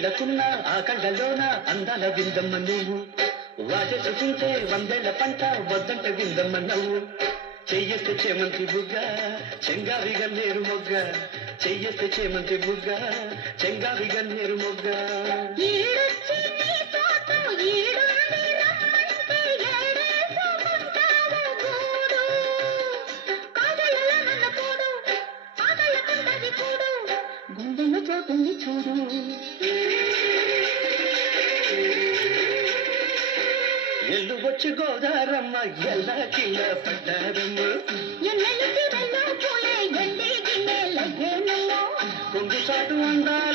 కళ్ళకున్న ఆ కళ్ళలోన అందాల విందమ్మ నువ్వు వాజెచ్చుకుంటే వందేళ్ల పంట వద్దంట విందమ్మ నవ్వు చెయ్యేస్తే చేమంతి బుగ్గ చెంగావి గన్నేరు మొగ్గ చెయ్యేస్తే చేమంతి బుగ్గ చెంగావి గన్నేరు మొగ్గ గుండెను చోటుంది చూడు ఎల్లు వచ్చి గోదారమ్మ ఎల్ల కిల్ల పడ్డారమ్మ కొంగు చాటు అందా